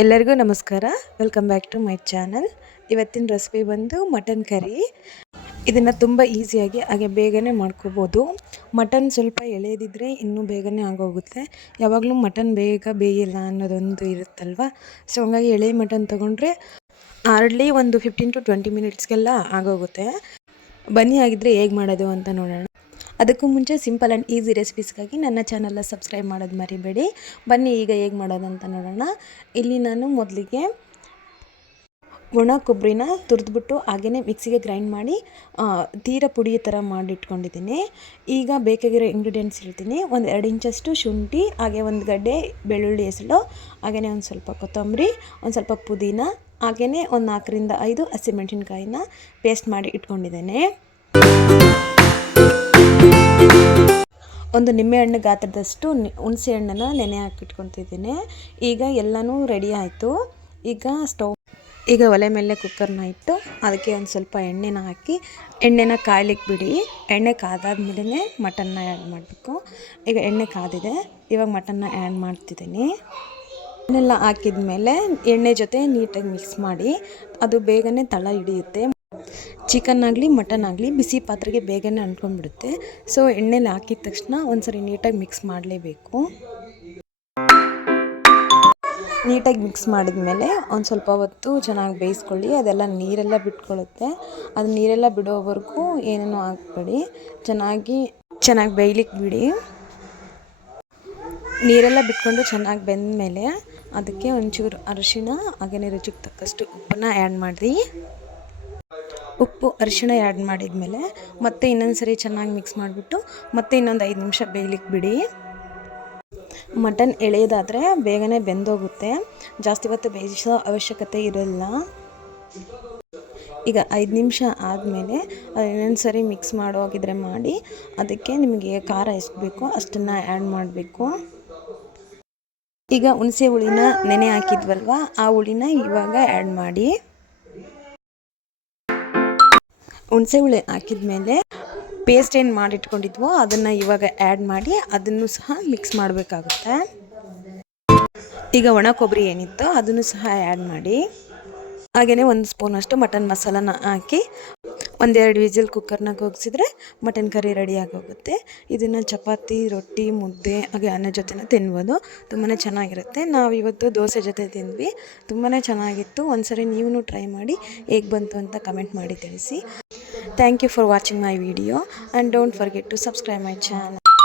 ಎಲ್ಲರಿಗೂ ನಮಸ್ಕಾರ. Welcome back to my channel. ಇವತ್ತಿನ ರೆಸಿಪಿ ಬಂದು ಮಟನ್ ಕರಿ. ಇದನ್ನು ತುಂಬ ಈಸಿಯಾಗಿ ಹಾಗೆ ಬೇಗನೆ ಮಾಡ್ಕೋಬೋದು. ಮಟನ್ ಸ್ವಲ್ಪ ಎಳೆದಿದ್ದರೆ ಇನ್ನೂ ಬೇಗನೆ ಆಗೋಗುತ್ತೆ. ಯಾವಾಗಲೂ ಮಟನ್ ಬೇಗ ಬೇಯಿಲ್ಲ ಅನ್ನೋದೊಂದು ಇರುತ್ತಲ್ವ. ಸೊ ಹಂಗಾಗಿ ಎಳೆ ಮಟನ್ ತೊಗೊಂಡ್ರೆ ಹಾರ್ಡ್ಲಿ ಒಂದು 15 to 20 ಮಿನಿಟ್ಸ್ಗೆಲ್ಲ ಆಗೋಗುತ್ತೆ. ಬನ್ನಿ ಆಗಿದ್ದರೆ ಹೇಗೆ ಮಾಡೋದು ಅಂತ ನೋಡೋಣ. ಅದಕ್ಕೂ ಮುಂಚೆ ಸಿಂಪಲ್ ಆ್ಯಂಡ್ ಈಸಿ ರೆಸಿಪೀಸ್ಗಾಗಿ ನನ್ನ ಚಾನಲ್ನ ಸಬ್ಸ್ಕ್ರೈಬ್ ಮಾಡೋದು ಮರಿಬೇಡಿ. ಬನ್ನಿ ಈಗ ಹೇಗೆ ಮಾಡೋದಂತ ನೋಡೋಣ. ಇಲ್ಲಿ ನಾನು ಮೊದಲಿಗೆ ಒಣ ಕೊಬ್ಬರಿನ ತುರಿದ್ಬಿಟ್ಟು ಹಾಗೆಯೇ ಮಿಕ್ಸಿಗೆ ಗ್ರೈಂಡ್ ಮಾಡಿ ತೀರಾ ಪುಡಿ ಥರ ಮಾಡಿಟ್ಕೊಂಡಿದ್ದೀನಿ. ಈಗ ಬೇಕಾಗಿರೋ ಇಂಗ್ರೀಡಿಯೆಂಟ್ಸ್ ಹೇಳ್ತೀನಿ. ಒಂದು 2 ಇಂಚಷ್ಟು ಶುಂಠಿ, ಹಾಗೆ ಒಂದು ಗಡ್ಡೆ ಬೆಳ್ಳುಳ್ಳಿ ಹೆಸಳು, ಹಾಗೆಯೇ ಒಂದು ಸ್ವಲ್ಪ ಕೊತ್ತಂಬರಿ, ಒಂದು ಸ್ವಲ್ಪ ಪುದೀನ, ಹಾಗೆಯೇ ಒಂದು 4 ರಿಂದ 5 ಹಸಿಮೆಣಸಿನ್ಕಾಯಿನ ಪೇಸ್ಟ್ ಮಾಡಿ ಇಟ್ಕೊಂಡಿದ್ದೇನೆ. ಒಂದು ನಿಂಬೆಹಣ್ಣು ಗಾತ್ರದಷ್ಟು ಹುಣಸೆ ಹಣ್ಣನ್ನು ನೆನೆ ಹಾಕಿಟ್ಕೊತಿದ್ದೀನಿ. ಈಗ ಎಲ್ಲನೂ ರೆಡಿ ಆಯಿತು. ಈಗ ಒಲೆ ಮೇಲೆ ಕುಕ್ಕರ್ನ ಇಟ್ಟು ಅದಕ್ಕೆ ಒಂದು ಸ್ವಲ್ಪ ಎಣ್ಣೆನ ಹಾಕಿ ಎಣ್ಣೆನ ಕಾಯ್ಲಿಕ್ಕೆ ಬಿಡಿ. ಎಣ್ಣೆ ಕಾದಾದ್ಮೇಲೆ ಮಟನ್ನ ಆ್ಯಡ್ ಮಾಡಬೇಕು. ಈಗ ಎಣ್ಣೆ ಕಾದಿದೆ, ಇವಾಗ ಮಟನ್ನ ಆ್ಯಡ್ ಮಾಡ್ತಿದ್ದೀನಿ. ಎಣ್ಣೆಲ್ಲ ಹಾಕಿದ ಮೇಲೆ ಎಣ್ಣೆ ಜೊತೆ ನೀಟಾಗಿ ಮಿಕ್ಸ್ ಮಾಡಿ. ಅದು ಬೇಗನೆ ತಳ ಹಿಡಿಯುತ್ತೆ. ಚಿಕನ್ ಆಗಲಿ ಮಟನ್ ಆಗಲಿ ಬಿಸಿ ಪಾತ್ರೆಗೆ ಬೇಗನೆ ಅಂಟ್ಕೊಂಡ್ಬಿಡುತ್ತೆ. ಸೊ ಎಣ್ಣೆಲಿ ಹಾಕಿದ ತಕ್ಷಣ ಒಂದ್ಸರಿ ನೀಟಾಗಿ ಮಿಕ್ಸ್ ಮಾಡಲೇಬೇಕು. ನೀಟಾಗಿ ಮಿಕ್ಸ್ ಮಾಡಿದ್ಮೇಲೆ ಒಂದು ಸ್ವಲ್ಪ ಹೊತ್ತು ಚೆನ್ನಾಗಿ ಬೇಯಿಸ್ಕೊಳ್ಳಿ. ಅದೆಲ್ಲ ನೀರೆಲ್ಲ ಬಿಟ್ಕೊಳ್ಳುತ್ತೆ. ಅದು ನೀರೆಲ್ಲ ಬಿಡೋವರೆಗೂ ಏನೇನೋ ಹಾಕ್ಬೇಡಿ. ಚೆನ್ನಾಗಿ ಬೇಯಲಿಕ್ಕೆ ಬಿಡಿ. ನೀರೆಲ್ಲ ಬಿಟ್ಕೊಂಡು ಚೆನ್ನಾಗಿ ಬೆಂದಮೇಲೆ ಅದಕ್ಕೆ ಒಂಚೂರು ಅರಿಶಿಣ, ಹಾಗೆಯೇ ರುಚಿಗೆ ತಕ್ಕಷ್ಟು ಉಪ್ಪನ್ನು ಆ್ಯಡ್ ಮಾಡಿ. ಉಪ್ಪು ಅರಿಶಿಣ ಆ್ಯಡ್ ಮಾಡಿದ್ಮೇಲೆ ಮತ್ತೆ ಇನ್ನೊಂದು ಸರಿ ಚೆನ್ನಾಗಿ ಮಿಕ್ಸ್ ಮಾಡಿಬಿಟ್ಟು ಮತ್ತೆ ಇನ್ನೊಂದು 5 ನಿಮಿಷ ಬೇಯಲಿಕ್ಕೆ ಬಿಡಿ. ಮಟನ್ ಎಳೆಯೋದಾದರೆ ಬೇಗನೆ ಬೆಂದೋಗುತ್ತೆ. ಜಾಸ್ತಿ ಹೊತ್ತು ಬೇಯಿಸೋ ಅವಶ್ಯಕತೆ ಇರೋಲ್ಲ. ಈಗ 5 ನಿಮಿಷ ಆದಮೇಲೆ ಇನ್ನೊಂದು ಸರಿ ಮಿಕ್ಸ್ ಮಾಡೋಗಿದ್ರೆ ಮಾಡಿ. ಅದಕ್ಕೆ ನಿಮಗೆ ಖಾರ ಎಷ್ಟು ಬೇಕೋ ಅಷ್ಟನ್ನು ಆ್ಯಡ್ ಮಾಡಬೇಕು. ಈಗ ಹುಣಸೆ ಹುಳಿನ ನೆನೆ ಹಾಕಿದ್ವಲ್ವ, ಆ ಹುಳಿನ ಇವಾಗ ಆ್ಯಡ್ ಮಾಡಿ. ಹುಣಸೆ ಹುಳಿ ಹಾಕಿದ ಮೇಲೆ ಪೇಸ್ಟ್ ಏನು ಮಾಡಿಟ್ಕೊಂಡಿದ್ವೋ ಅದನ್ನು ಇವಾಗ ಆ್ಯಡ್ ಮಾಡಿ ಅದನ್ನು ಸಹ ಮಿಕ್ಸ್ ಮಾಡಬೇಕಾಗುತ್ತೆ. ಈಗ ಒಣ ಕೊಬ್ಬರಿ ಏನಿತ್ತೋ ಅದನ್ನು ಸಹ ಆ್ಯಡ್ ಮಾಡಿ. ಹಾಗೆಯೇ 1 ಸ್ಪೂನಷ್ಟು ಮಟನ್ ಮಸಾಲಾನ ಹಾಕಿ 1-2 ವಿಸಿಲ್ ಕುಕ್ಕರ್ನ ಕೂಗಿಸಿದ್ರೆ ಮಟನ್ ಕರಿ ರೆಡಿಯಾಗಿ ಹೋಗುತ್ತೆ. ಇದನ್ನು ಚಪಾತಿ, ರೊಟ್ಟಿ, ಮುದ್ದೆ ಹಾಗೆ ಅನ್ನ ಜೊತೆನೂ ತಿನ್ಬೋದು. ತುಂಬಾ ಚೆನ್ನಾಗಿರುತ್ತೆ. ನಾವಿವತ್ತು ದೋಸೆ ಜೊತೆ ತಿಂದ್ವಿ. ತುಂಬಾ ಚೆನ್ನಾಗಿತ್ತು. ಒಂದ್ಸರಿ ನೀವು ಟ್ರೈ ಮಾಡಿ ಹೇಗೆ ಬಂತು ಅಂತ ಕಮೆಂಟ್ ಮಾಡಿ ತಿಳಿಸಿ. Thank you for watching my video and don't forget to subscribe my channel.